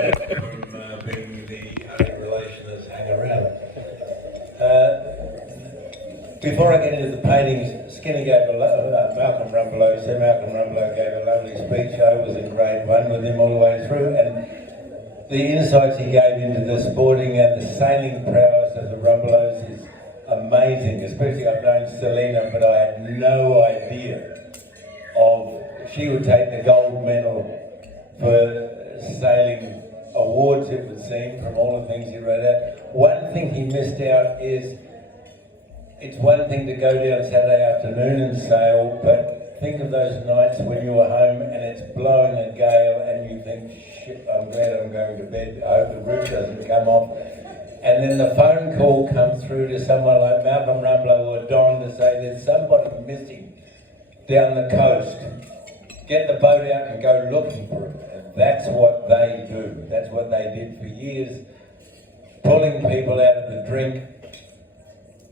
from being the only relation that's hang around. Before I get into the paintings, Skinny gave Malcolm Rumbelow, Sir Malcolm Rumbelow gave a lovely speech. I was in grade 1 with him all the way through, and the insights he gave into the sporting and the sailing prowess of the Rumbelows is amazing. Especially I've known Selena, but I had no idea of she would take the gold medal for sailing awards, it would seem, from all the things he wrote out. One thing he missed out is it's one thing to go down Saturday afternoon and sail, but think of those nights when you were home and it's blowing a gale and you think, shit, I'm glad I'm going to bed, I hope the roof doesn't come off. And then the phone call comes through to someone like Malcolm Rumbelow or Don to say there's somebody missing down the coast. Get the boat out and go looking for him. And that's what they do. That's what they did for years, pulling people out of the drink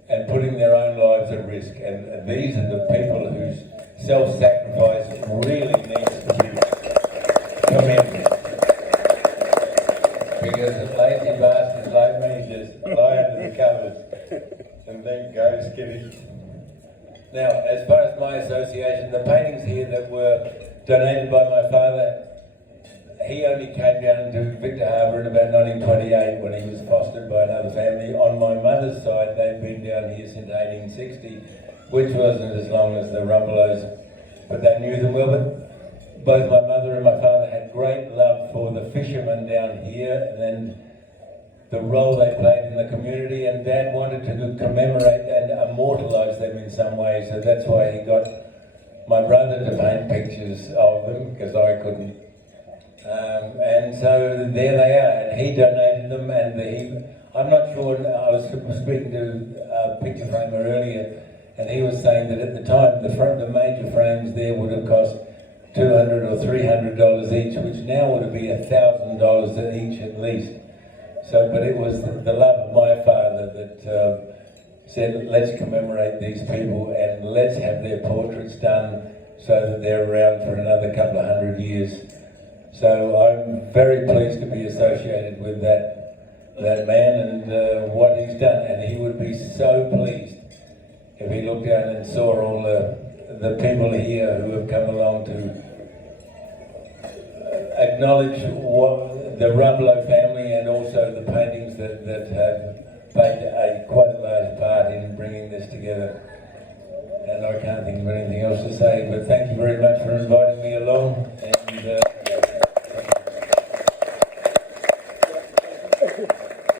and putting their own lives at risk. And these are the people whose self-sacrifice really needs to be commended. Because lazy bastards like me just lie under the covers and then go skittish. Now, as far as my association, the paintings here that were donated by my father, he only came down to Victor Harbour in about 1928 when he was fostered by another family. On my mother's side, they've been down here since 1860, which wasn't as long as the Rumbelows, but they knew them well. But both my mother and my father had great love for the fishermen down here and the role they played in the community, and Dad wanted to commemorate and immortalise them in some way, so that's why he got my brother to paint pictures of them, because I couldn't. And so there they are, and he donated them, and I'm not sure, I was speaking to a picture framer earlier, and he was saying that at the time the major frames there would have cost $200 or $300 each, which now would be $1,000 each at least. So, but it was the love of my father that said, let's commemorate these people and let's have their portraits done so that they're around for another couple of 100 years. So I'm very pleased to be associated with that man and what he's done. And he would be so pleased if he looked down and saw all the people here who have come along to acknowledge the Rumbelow family and also the paintings that have played quite a large part in bringing this together. And I can't think of anything else to say, but thank you very much for inviting me along. And